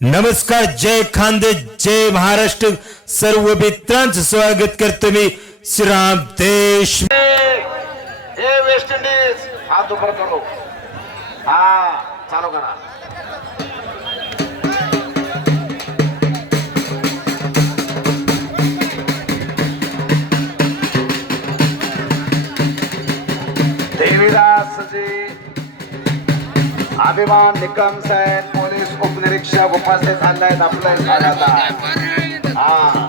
नमस्कार, जय खानदे जय महाराष्ट्र। सर्व मित्रांचं स्वागत करतो मी श्रीराम देश। हे वेस्ट इंडिज, हात उपर करो. हा, चालू करा. देवीदास जी अभिमान निकम साहेब उपनिरीक्षक उपस्थित झाले आहेत आपल्या स्वागतात हा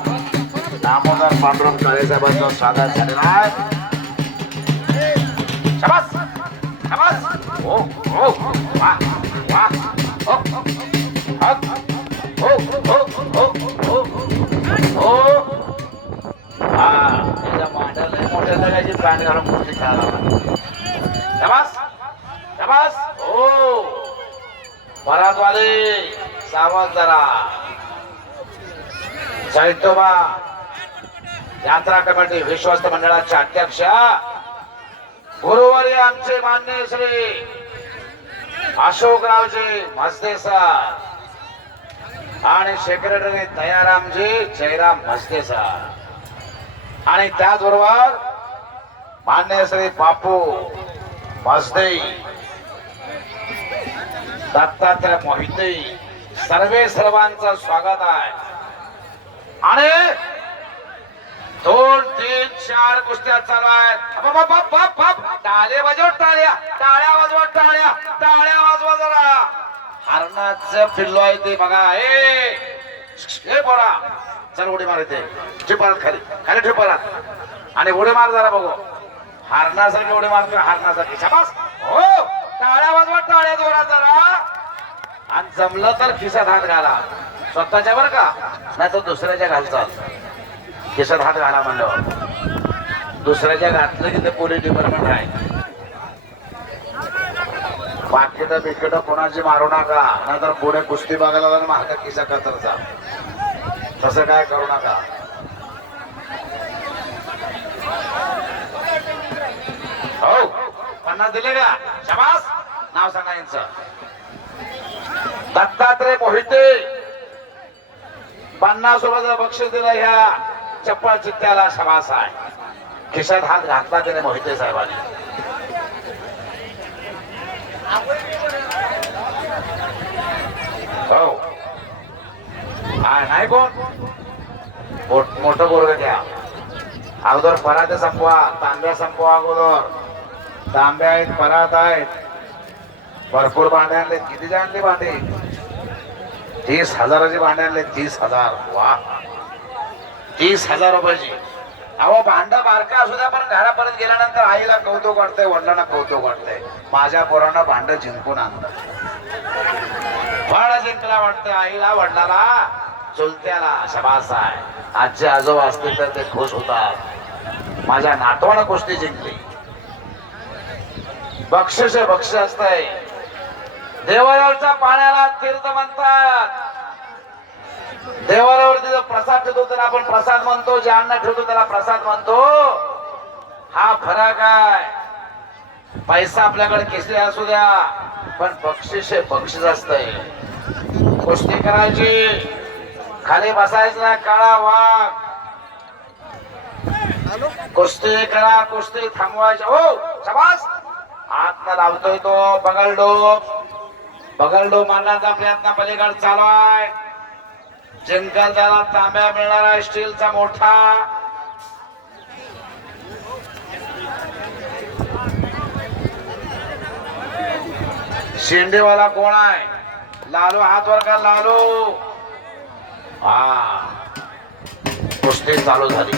दामोदर पांडुरंग काळे साहेबांचं स्वागत झालेलं आहे शाबास शाबास हो हो वा वा हो हो हक. हो हो हो हो हो हा त्याच्या मांड्या लय मोठ्या जगाची पॅन्ट घालून कुस्ती खेळायला लागला. शाबास शाबास हो मराठवाले सावध जरा. साहित्योबा यात्रा कमिटी विश्वस्त मंडळाचे अध्यक्ष. गुरुवारी आमचे मान्य श्री अशोकरावजी म्हसदे सर. आणि सेक्रेटरी दयारामजी जयराम म्हसदे सर. आणि त्याचबरोबर मान्य श्री बापू म्हसदे दत्तात्रय मोहिते. सर्वे सर्वांचं स्वागत आहे. आणि दोन तीन चार कुस्त्या चालू आहेत. बाप. टाळे वाजव टाळ्या. टाळ्या वाजवा टाळ्या. टाळ्या वाजवा जरा. हरणाचं पिल्लो आहे ते बघा. ए बोरा चल उडी मार इथे. ठिपारात खाली. खाली ठिपारात आणि उडी मार जरा बघू. हरणासारखी उडी मारतो हरणासारखी. शाबास. हो. टाळ्या वाजवा टाळ्या जोरा जरा. आणि जमलं तर खिशात हात घाला. स्वतःच्या बरं का. नाही तर दुसऱ्याच्या घालचाल खिशात हात घाला म्हणलं. दुसऱ्याच्या घातलं की ते पोलीस डिपार्टमेंट आहे. बाकीचं बिकट कोणाची मारू नका. नाहीतर पुढे कुस्ती बघायला लागलं महागा खिसा कतरचा. तसं काय करू नका. हो. पन्नास दिले का? शबास. नाव सांगा यांचं. दत्तात्रय मोहिते. पन्नास रुपयाचं बक्षीस दिलं ह्या चप्पल चित्त्याला शबास आहे. खिशात हात घातला त्याने मोहिते साहेबांनी? हो. नाही कोण? मोठ- मोठं बोर्ग घ्या. अगोदर पराठे संपवा तांब्या संपवा अगोदर. तांब्या आहेत परात आहेत. भरपूर भांडे आणले. किती आणले भांडे? तीस हजाराचे भांडे आणले. तीस हजार. वा. तीस हजार रुपयाची. अहो भांड बारका असू द्या पण घरापर्यंत गेल्यानंतर आईला कौतुक वाटतंय वडिलांना कौतुक वाटतंय. माझ्या पोरानं भांड जिंकून आणलं. फळ जिंकला वाटतंय आईला वडिलाला. चुलत्याला शबास आहे आजचे आजोबा असतील तर ते खुश होतात. माझ्या नातवानं गोष्टी जिंकली. बक्षीस बक्षीस असतंय. देवालयावरच्या पाण्याला तीर्थ म्हणतात. देवालयावरती जो प्रसाद ठेवतो त्याला आपण प्रसाद म्हणतो जे अन्न ठेवतो त्याला प्रसाद म्हणतो. हा फरक आहे. पैसा आपल्याकडे किसले असू द्या पण बक्षीस हे बक्षीस असत कुस्ती करायची खाली बसायचं काळा वाघ. कुस्ती करा कुस्ती थांबवायची. हो शबास. हात न लावतोय तो बगलडो बगलडो मारण्याचा प्रयत्न पलीकडे चालू आहे जिंकल त्याला तांब्या मिळणार आहे स्टीलचा मोठा. शेंडेवाला कोण आहे? लालू हात वर का लालू. हा. कुस्ती चालू झाली.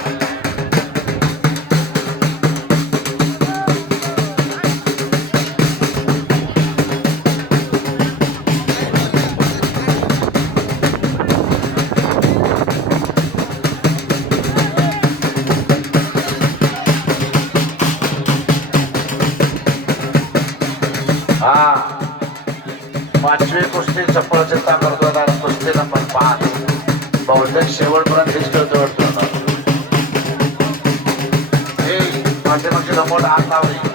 आता कुस्ती नंबर पाच बहुतेक शेवटपर्यंत हेच खेळतो वाटतो आता. हे पाठीमागची लंबोट हात लावली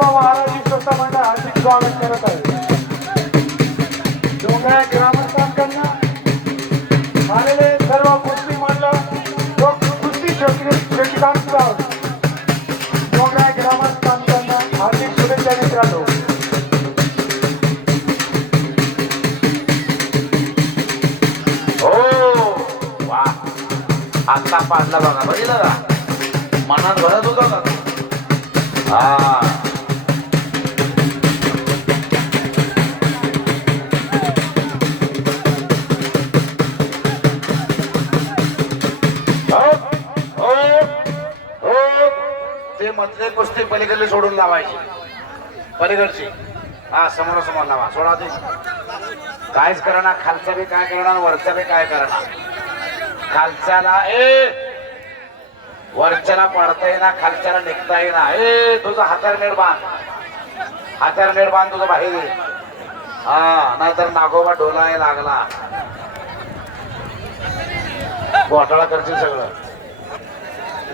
जयतोबा महाराज ही स्वतः मंडळ हार्दिक स्वागत करत आहे. डोंगरा ग्रामस्थांकडनं आलेले सर्व कुस्ती मंडळ व कुस्ती शोधिकांचा डोंगरा ग्रामस्थांकडनं हार्दिक शुभेच्छा मित्रांनो हो आता पाडला बघा बघितलं का? मनात भरत होता. का हा. मधले कुस्ती पलीकडले सोडून लावायची. पलीकडची. हा समोर समोर लावा. सोडा ते. कायच करणार खालचा बी काय करणार वरचा बी काय करणार. खालच्याला ए! वरच्याला पडता येणार खालच्याला निघता येणार ए तुझं हातार नेट बांध. हातार नेट बांध तुझं बाहेर. ये. हा नाहीतर नागोबा डोलाय लागला. घोटाळा करशील सगळं.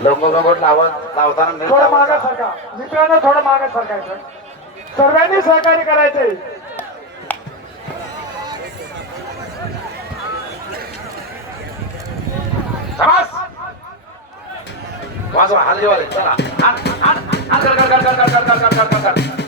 लंगोगोट लावत लावताना थोडं मागं. सरका मित्रांनो थोडं मागं सरकायचं सर्वांनी सहकार्य करायचंय वाजवा हलगेवाले चला हाण हाण हाण कर कर कर कर कर कर कर कर कर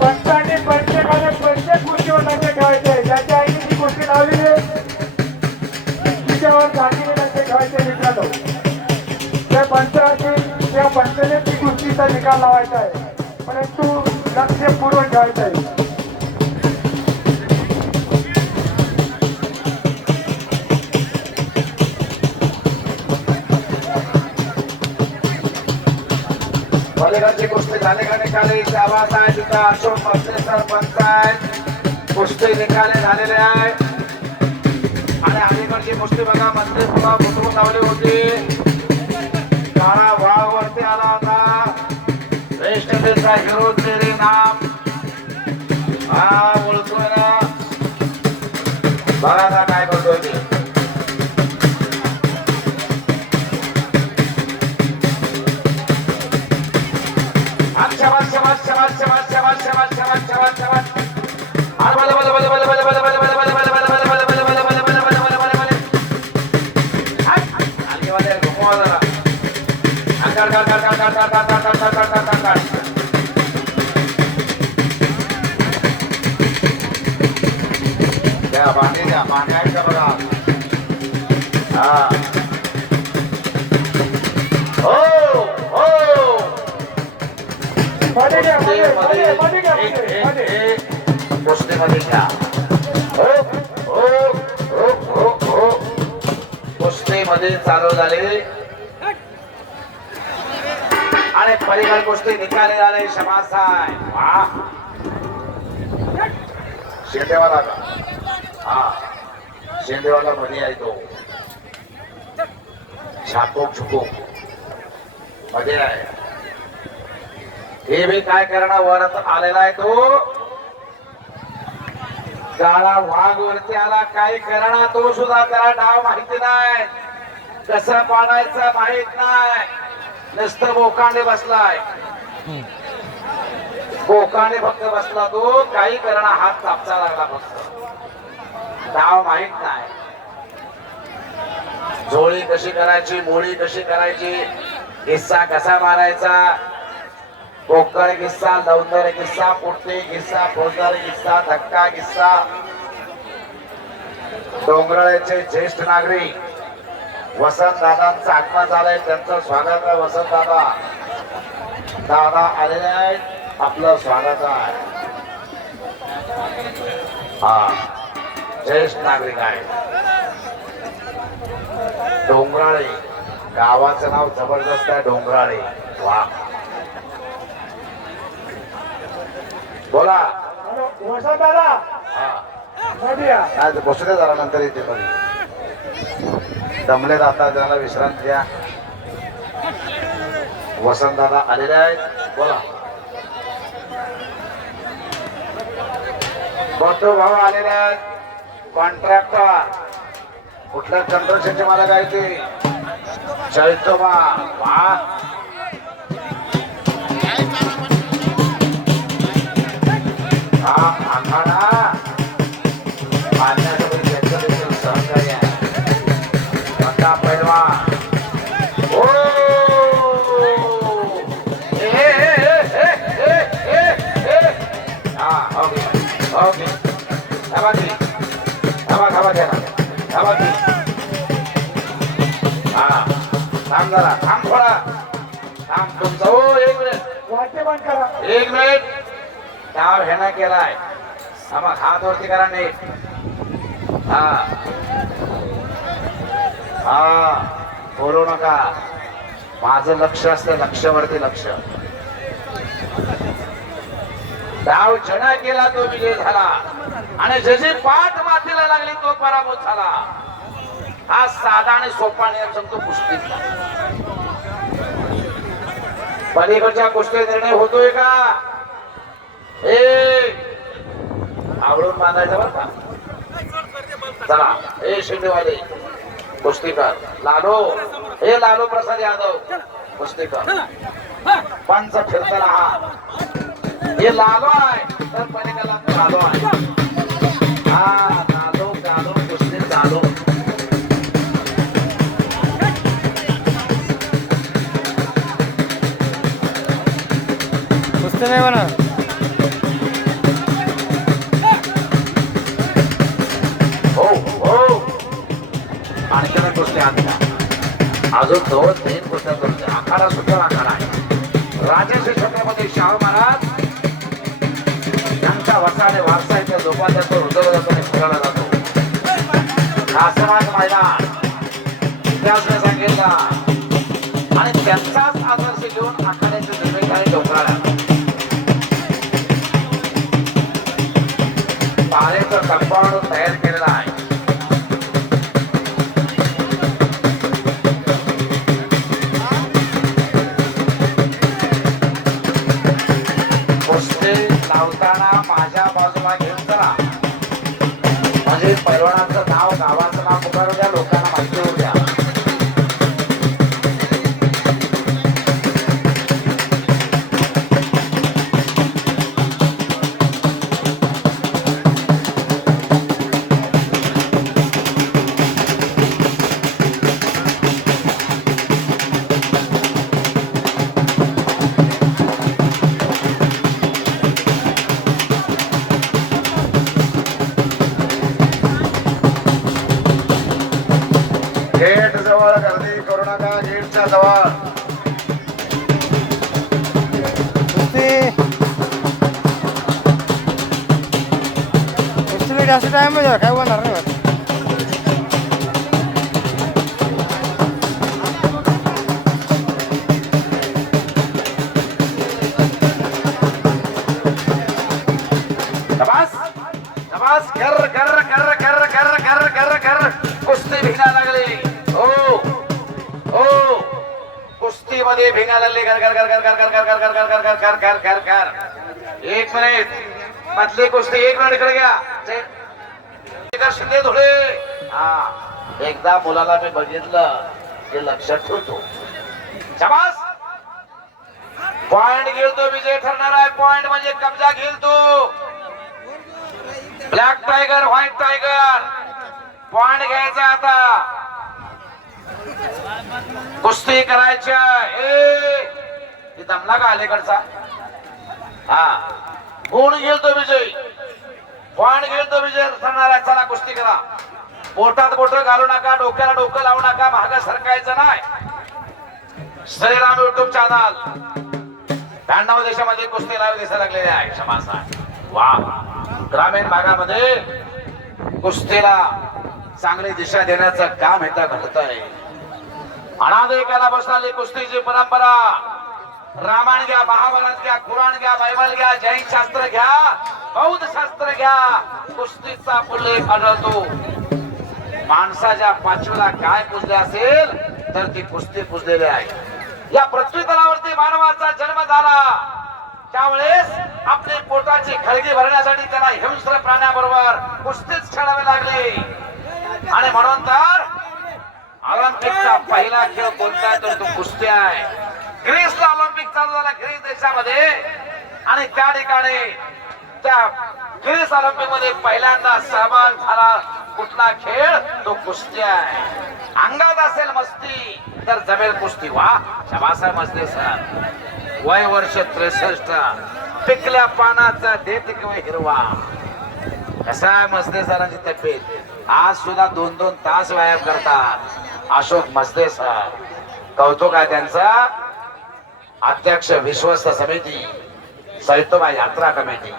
पंचांनी प्रत्येक गोष्टीवर लक्ष ठेवायचे. आहे ज्याच्या आईने ती गोष्टी लावलेली तिच्यावर जातीने लक्ष ठेवायचे मित्रांनो. त्या पंचाची त्या ती गोष्टीचा निकाल लावायचा आहे. परंतु लक्षपूर्वक पूर्व आहे. पलीकडची कुस्ती झाले का निकाले? आवाज आहे तिथं अशोक मसले सरपंच आहेत कुस्ती निकाले झालेले आहे. आणि अलीकडची कुस्ती बघा मंत्री पुन्हा कुटुंब लावली होती. काळा वाळवरती आला होता. वेस्ट इंडिजचा हिरो तेरे नाम. हा बोलतोय ना. बघा आता काय करतोय Oh! पोस्टेमध्ये झाले. आणि परिवार शेंदेवाला हा. शेंदेवाला मध्ये आहे तो. छापूक छुपूक. मध्ये आहे. हे बी काय करणार? वरत आलेला आहे तो. गाळा वाघ वरती आला. काय करणार? तो सुद्धा त्याला डाव माहिती नाही. कसं पाडायचं माहीत नाही. नुसतं बोकांडे बसलाय. बोकाने फक्त बसला तो. काही करणार? हात कापचा लागला फक्त. डाव माहीत नाही. झोळी कशी करायची? मोळी कशी करायची? हिस्सा कसा मारायचा? कोकळ किस्सा लवंदर किस्सा पुट्टी किस्सा फौजदारी किस्सा धक्का किस्सा डोंगराळ्याचे ज्येष्ठ नागरिक वसंत दादांचं आगमन झालंय त्यांचं स्वागत आहे वसंत दादा. दादा आलेले आहेत आपलं स्वागत आहे. हा ज्येष्ठ नागरिक आहे डोंगराळे गावाचं नाव जबरदस्त आहे डोंगराळे. वा. बोला. हॅलो, वसंत दादा हा. मध्ये या. आज बसू दे जरा नंतर येते मध्ये दमले जातात त्याला विश्रांती द्या. वसंत दादा आलेले आहेत. बोला. बटू भाऊ आलेले आहेत. कॉन्ट्रॅक्टर. कुठल्या कंट्रक्शनचे मला काय ते चैतोबा. वा थांब थोडा थांब तुमचं हो एक मिनिट एक मिनिट. डाव ह्यानं केलाय. हा मग हात वरती करा नाही हा. हा. बोलू नका. माझं लक्ष असतं लक्षवरती लक्ष. डाव जना केला तो विजय झाला. आणि जशी पाठ मातीला लागली तो पराभूत झाला. हा साधा आणि सोपा निर्णय सांगतो कुस्तीचा. पलीकडच्या कुस्ती निर्णय होतोय का? ए! आवडून बांधायचं बरं का? चला ए शिंदेवाले. कुस्तीकर. लालो. हे लालू प्रसाद यादव. कुस्तीकर. पंच फिरताना हा. हे लालो आहे. तर पलीकडला लालो आहे. हा लालो गालो कुस्ती लालो. कुस्ती नाही म्हणा अजून दोन तीन गोष्टी आकारा सुद्धा आकार आहे. राजेश छत्रपती शाहू महाराज त्यांचा वसाने वारसा इथे जोपासला जातो रुजवला जातो. आणि फुलाला जातो आसमाज मैदान इतिहासने सांगितला. आणि त्यांचाच आदर्श आज कर कर कर कर कर कर कर कर कुस्ती भिंगा लागली हो हो कुस्ती मध्ये भिंगा लागली कर कर कर कर कर कर कर कर कर कर कर कर कर कर कर एक मिनिट मधली कुस्ती एक मिनिट इकडे घ्या शिंदे धुळे हा एकदा मुलाला मी बघितलं ते लक्षात ठेवतो शबास पॉइंट घेतो विजय ठरणार आहे पॉइंट म्हणजे कब्जा घेतो black tiger white tiger point घ्यायचा आता. कुस्ती करायच्या ए दमला का अलीकडचा? हा. गुण घेईल तो विजय. पॉइंट घेईल तो विजय ठरणार आहे चला कुस्ती करा. पोटात बोट घालू नका डोक्याला डोकं लावू नका भागा सरकायचं नाही. श्रीराम युट्यूब चॅनल ब्याण्णव देशामध्ये कुस्ती लाईव्ह दिसायला लागलेले आहे. क्षमासा वा ग्रामीण भागामध्ये कुस्तीला चांगली दिशा देण्याचं काम इथं घडत आहे अनादे एकाला बसणारी कुस्तीची परंपरा. रामायण घ्या महाभारत घ्या कुराण घ्या बायबल घ्या जैन शास्त्र घ्या बौद्ध शास्त्र घ्या. कुस्तीचा उल्लेख आढळतो. माणसाच्या पाचवीला काय पुजले असेल तर ती कुस्ती पुजलेली आहे. या पृथ्वी तलावरती मानवाचा जन्म झाला. त्यावेळेस आपली पोटाची खळगी भरण्यासाठी त्याला हिंस्र प्राण्याबरोबर कुस्तीच खेळावे लागले. आणि म्हणून तर ऑलिम्पिकचा पहिला खेळ कोणता आहे? तर तो कुस्ती आहे. ग्रीसला ऑलिम्पिक चालू झाला ग्रीस देशामध्ये. आणि त्या ठिकाणी त्या ग्रीस ऑलिम्पिकमध्ये पहिल्यांदा सहभाग झाला. कुठला खेळ? तो कुस्ती आहे. अंगात असेल मस्ती तर जमेल कुस्ती. वा शबासा मस्ती सर. वय वर्ष त्रेसष्ट. पिकल्या पानाचा देत किंवा हिरवा. कसा आहे मस्ते सरांची तब्येत? आज सुद्धा दोन दोन तास व्यायाम करतात. अशोक मस्ते सर. कौतुक आहे त्यांचा? अध्यक्ष विश्वस्त समिती. सैतोबा यात्रा कमिटी.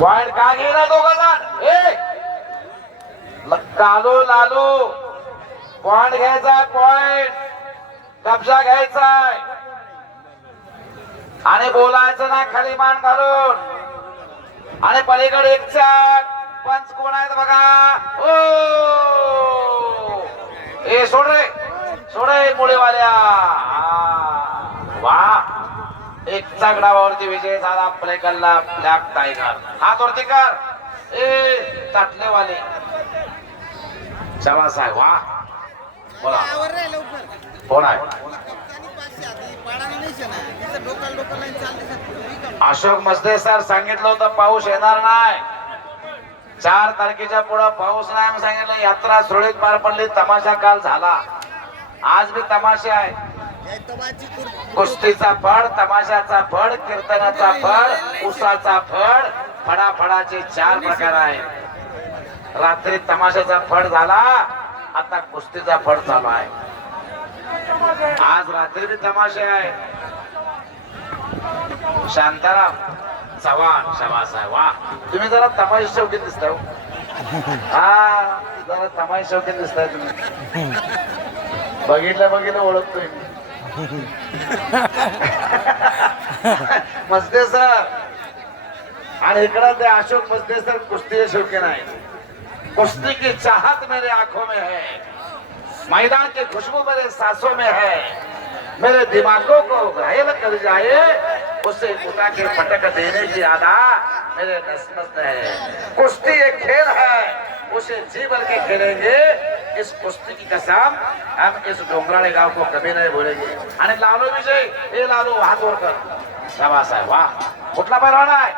पॉइंट का घेणार दोघ जण कालो लालो. पॉइंट घ्यायचा पॉइंट. कब्जा घ्यायचाय आणि बोलायचं ना खाली मान घालून. आणि पलीकडे एक चाक. पंच कोण आहेत बघा? ओ! ए सोड रे. सोड रे मुळेवाल्या. वा. एक चाक डावावरती विजय झाला पलीकडला ब्लॅक टायगर हात वरती कर. ए ताटलेवाले. आहे वा. बोला. कोण आहे? अशोक मस्ते सर सांगितलं होतं पाऊस येणार नाही. चार तारखेच्या पुढे पाऊस नाही सांगितलं यात्रा सुरळीत पार पडली तमाशा काल झाला. आज बी तमाशा आहे. कुस्तीचा फड तमाशाचा फड कीर्तनाचा फड उसाचा फड फडाफडाचे चार प्रकार आहेत. रात्री तमाशाचा फड झाला आता कुस्तीचा फड चालू आहे. आज रात्री तमाशे आहे. शांताराम चव्हाण शबास आहे. वा. तुम्ही जरा तमाशा शौकीन दिसताय हो. हा. जरा तमाशा शौकीन दिसताय तुम्ही. बघितलं बघितलं ओळखतोय मी. मस्ते सर. आणि इकडं ते अशोक मस्ते सर कुस्ती शौकीन आहे कुस्ती की चाहत मेरे आंखों में है. मैदान की खुशबू मेरे सांसों में है। मेरे दिमागों को घायल कर जाए, उसे उठा के पटक देने की अदा मेरे नस-नस है। कुश्ती एक खेल है, उसे जी भर के खेलेंगे। इस कुश्ती की कसम हम इस डोंगराळे गाँव को कभी नहीं भूलेंगे। आणि लालू विजय हे लालू हात वर कर शाबास आहे वाह। कुठला पैलवान आहे